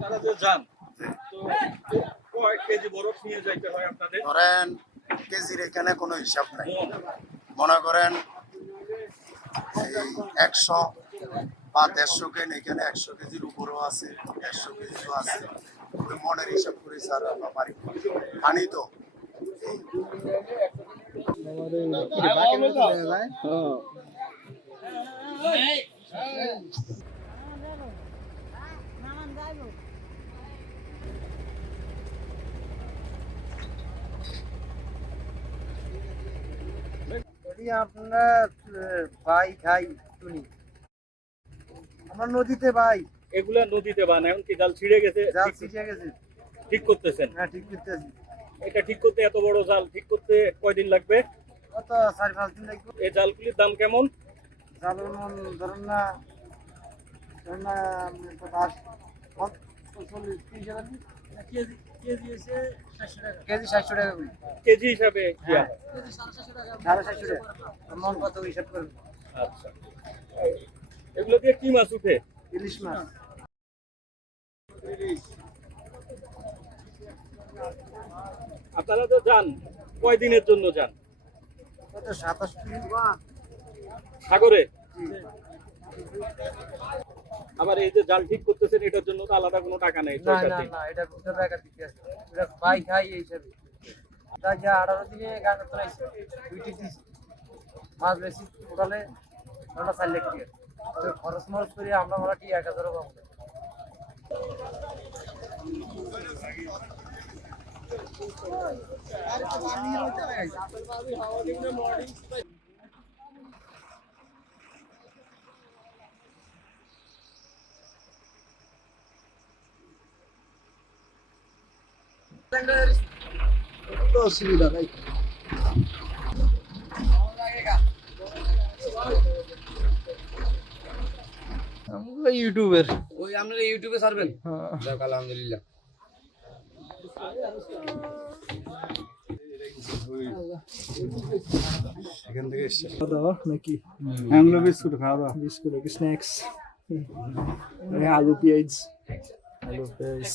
আপনারা যে যান তো কয়েক কেজি বরফ নিয়ে যাইতে হয় আপনাদের? ধরেন কেজির এখানে কোনো হিসাব নাই, মনে করেন এই 100 বা 150 কেন, এখানে 100 কেজির উপরেও আছে, 150 কেজিও আছে। ওই মনের হিসাব করে স্যার আমরা পারি পানি তো আপনার ভাই খাই শুনি আমার নদীতে ভাই এগুলা নদীতে বান, এখন কি জাল ছিঁড়ে গেছে? জাল ছিটিয়ে গেছে। ঠিক করতেছেন? হ্যাঁ ঠিক করতেছি। এটা ঠিক করতে, এত বড় জাল ঠিক করতে কয়দিন লাগবে? কত 4-5 দিন লাগবে। এই জালগুলির দাম কেমন? জালের মন ধরুন না কত 40-30 টাকা কেজি। কেজি এসে 700 টাকা করে। কেজি হিসাবে কি হ্যাঁ। হয়? 750 টাকা মন কত হিসাব করুন। আচ্ছা, এগুলো দিয়ে কি মাছ উঠে? ইলিশ মাছ। আপনারা তো যান, কয়দিনের জন্য যান কত 27 দিন। সাগরে? আবার এই যে জাল ঠিক করতেছেন, এটার জন্য তো আলাদা কোনো টাকা নেই? না না না, এটা ভিতর টাকা দিতে আছে। এটা ভাই খাই এই হিসাবে। এটা যা 18 দিনে গাছ তোলাইছে দুইটি দিছি মাছ বেশি টোটালে 4 লাখ টাকা। তো খরচ মরচ করে আমরা মোটামুটি 1000 পাবো। তো অসুবিধা নাই। আমরা ইউটিউবের ওই আপনারা ইউটিউবে ছাড়বেন? হ্যাঁ। যাক আলহামদুলিল্লাহ। এখান থেকে এসছে। খাওয়া দাওয়া নাকি? আমরা বিস্কুট খাওয়া বিস্কুট নাকি স্ন্যাক্স? আলু পেঁয়াজ আলু পেঁয়াজ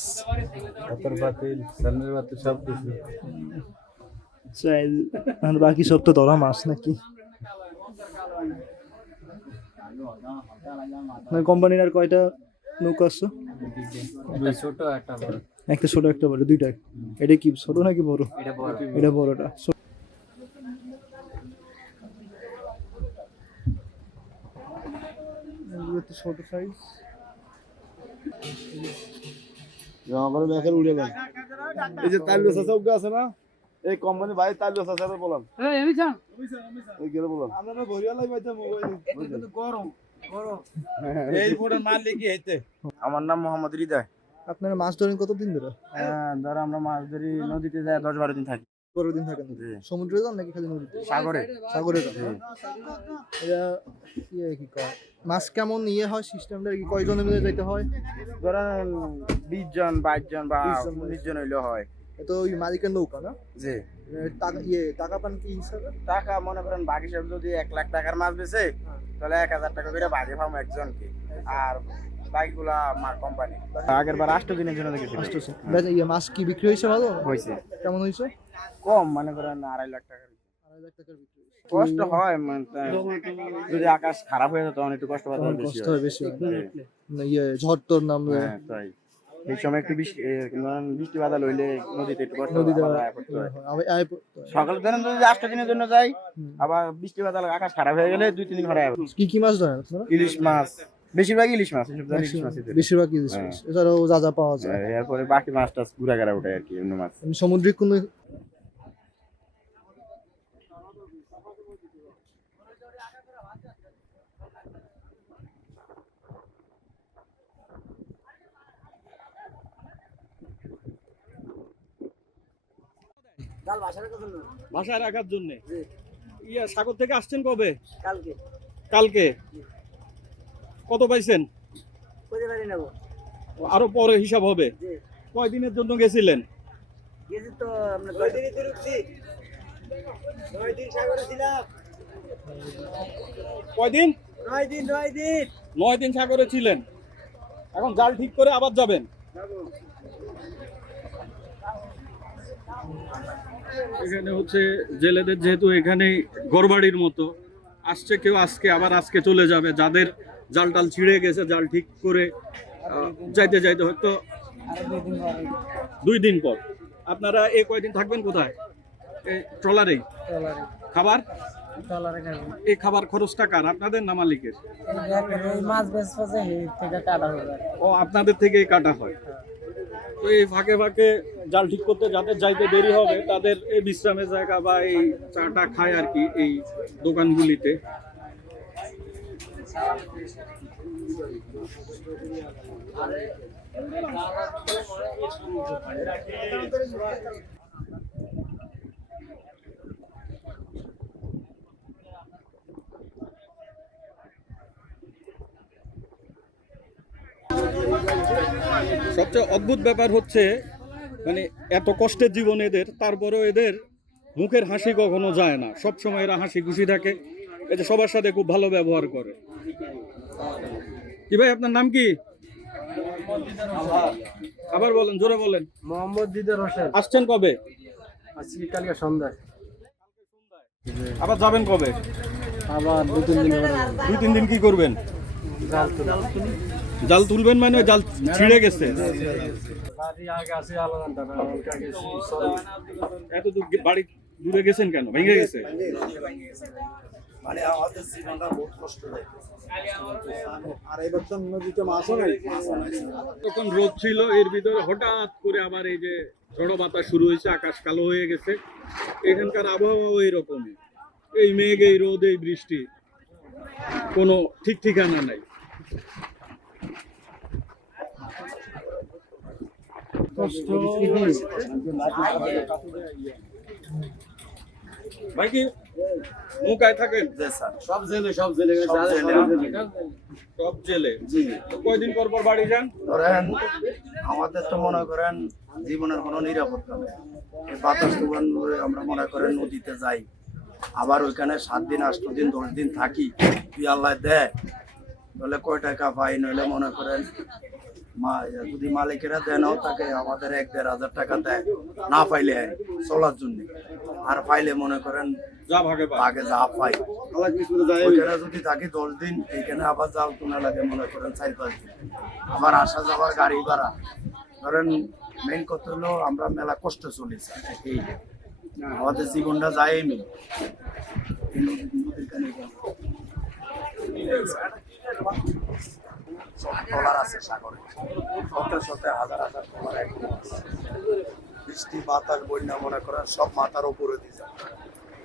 পাতার পাতিল সামনের পাতিল সব কিছু চাইল আর বাকি সব তো ধরা মাছ নাকি? কোম্পানির আর কয়টা নৌকা আছে? দুই ছোট একটা বড়। একটা ছোট একটা বড়, দুইটা। এটা কি ছোট নাকি বড়? এটা বড়। এটা বড়টা। ছোট সাইজ। জমাগুলো দেখেন উড়ে গেল। এই যে তাইলো চাচা আছে না, এই কোম্পানি ভাই তাইলো চাচারে বললাম এই গেলে বললাম আমরা ভরিয়ালাই পাইতে মোবাইল কিন্তু গরম গরম। এই ফোনের মালিক কি হইতে। আমার নাম মোহাম্মদ হৃদয়। আপনারা মাছ ধরেন কতদিন ধরে? ধর আমরা মাছ ধরি নদীতে যায় 10-12 দিন থাকি। 12 দিন থাকেন? সমুদ্রে যান নাকি খালি নদীতে? সাগরে। সাগরে যান। এটা ইয়ে কি কয় মাছ কেমন ইয়ে হয় সিস্টেমটা কি? কয়জনে মিলে যেতে হয়? ধরেন 20 জন 22 জন বা 20 জন, 19 জন হইলেও হয়। এটা ওই মালিকের নৌকা না? জি। টাকা টাকা পান কি হিসাবে? টাকা মনে করেন ভাগ হিসাবে যদি 1 লাখ টাকার মাছ বেচে তাহলে 1000 টাকা করে ভাগে পাবো একজনকে, আর বাইকগুলা আমার কোম্পানি। আগের বার 8 দিনের জন্য দেখেছি। মাছ কি বিক্রি হয়েছে ভালো? হয়েছে। কেমন হয়েছে? কম মনে করেন 2.5 লাখ টাকা। 2.5 লাখ টাকার বিক্রি হয়েছে। কষ্ট হয় যদি আকাশ খারাপ হয়ে যায় তখন একটু কষ্ট পাওয়া বেশি কষ্ট হয়। হয় বেশি। না ইয়ে ঝড় তোর নামলে হ্যাঁ তাই এই সময় একটু বৃষ্টি বাদল হইলে নদীতে একটু কষ্ট নদীতে হয়। সকালে ধরেন যদি 8 দিনের জন্য যাই, আবার বৃষ্টি বাদল আকাশ খারাপ হয়ে গেলে 2-3 দিন হারায়। কি কি মাছ ধরেন আপনারা? ইলিশ মাছ, বেশিরভাগ ইলিশ মাছ। বেশিরভাগ ইলিশ মাছ। এছাড়াও যা যা পাওয়া যায়। এরপরে বাকি মাছ টাছ ঘুরা ঘেরা ওঠে আর কি, অন্য মাছ। সামুদ্রিক কোনো বাসায় রাখার জন্য? ইয়া সাগর থেকে আসছেন কবে? কালকে। কালকে? কত পাইছেন? আরো পরে হিসাব হবে। কয়দিনের জন্য গেছিলেন? গেছি তো আমরা 9 দিনই তো রুকছি। 9 দিন সাগরে ছিলাম। কয়দিন? 9 দিন 9 দিন। 9 দিন সাগরে ছিলেন। এখন জাল ঠিক করে আবার যাবেন? এখানে হচ্ছে জেলেদের যেহেতু এখানে ঘরবাড়ির মতো আসছে কেউ আজকে আবার আজকে চলে যাবে, যাদের জাল টাল ছিঁড়ে গেছে জাল ঠিক করে যাইতে যাইতে হয়তো 2 দিন পর। আপনারা এই কয়দিন থাকবেন কোথায়? এই ট্রলারেই খাবার? এই খাবার খরচটা কার, আপনাদের না মালিকের? মাছ বেশ থেকে কাটা হবে। ও আপনাদের থেকেই কাটা হয়। তো এই ফাঁকে ফাঁকে জাল ঠিক করতে যাদের যাইতে দেরি হবে তাদের এই বিশ্রামের জায়গা বা এই চাটা খায় আর কি এই দোকানগুলিতে। সবচেয়ে অদ্ভুত ব্যাপার হচ্ছে মানে এত কষ্টের জীবন এদের, তারপরেও এদের মুখের হাসি কখনো যায় না, সব সময় এরা হাসি খুশি থাকে, এই যে সবার সাথে খুব ভালো ব্যবহার করে। কি ভাই আপনার নাম কি? আবার বলেন, জোরে বলেন। মোহাম্মদ দিদার হোসেন। আসছেন কবে? আজকে কালকে সন্ধ্যায়। আবার যাবেন কবে? আবার 2-3 দিন পরে 2-3 দিন কি করবেন? জাল তোলা। জাল তুলবেন মানে জাল ছিঁড়ে গেছে? বাড়ি আগে আছে আলাদা না, ওটা গেছি সরি। এত দূর বাড়ি দূরে গেছেন কেন? ভেঙে গেছে? মানে আমাদের জীবনটা বহুত কষ্ট হয়। আর এই বছর নদীতে মাছও নাই। তখন রোদ ছিল, এর ভিতরে হঠাৎ করে আবার এই যে ঝড়ো বাতাস শুরু হয়েছে, আকাশ কালো হয়ে গেছে। এখানকার আবহাওয়াও এইরকমই, এই মেঘ, এই রোদ, এই বৃষ্টি, কোনো ঠিক ঠিকানা নাই। ভাই কি নৌকায় থাকেন? সব জেলে সব জেলে সব জেলে। তো কয়দিন পর পর বাড়ি যান? ধরেন আমাদের তো মনে করেন জীবনের কোনো নিরাপত্তা নেই। এই বাতাস তুফান ধরে আমরা মনে করেন নদীতে যাই, আবার ওইখানে 7 দিন 8 দিন 10 দিন থাকি, তুই আল্লাহ দেয় তাহলে কয় টাকা পাই, নইলে মনে করেন যদি মালিকেরা দেনও তাকে আমাদের 1-1.5 টাকা দেয়, না পাইলে চলার জন্য, আর পাইলে মনে করেন যা ভাগে আগে যা পাই। ওইখানে যদি থাকি 10 দিন, এইখানে আবার যাও তোনা লাগে মনে করেন 4-5 দিন, আবার আসা যাওয়ার গাড়ি ভাড়া। ধরেন মেইন কথা হলো আমরা মেলা কষ্ট চলেছি, এই আমাদের জীবনটা যায় এমনি। ট্রলার আছে সাগরে, শত হাজার হাজার ট্রলার একদম বৃষ্টি বাতাস বন্যা মনে করেন সব মাথার উপরে দিয়ে যায়।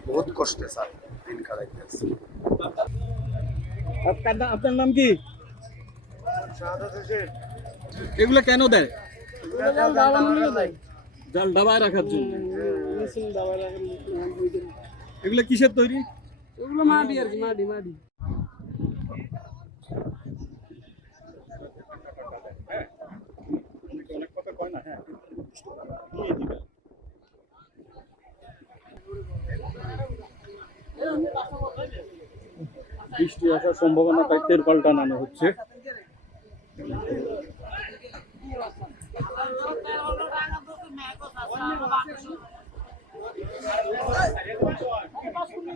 বহুত কষ্টে স্যার দিন কাটাইতেছে। আপনার নাম কি? এগুলো কেন দেয়? জাল ডাবায় রাখার জন্য। এগুলো কিসের তৈরি? এগুলো মাটি আর কি, মাটি মাটি। বৃষ্টি আসার সম্ভাবনা তাই তেরপাল টানানো হচ্ছে।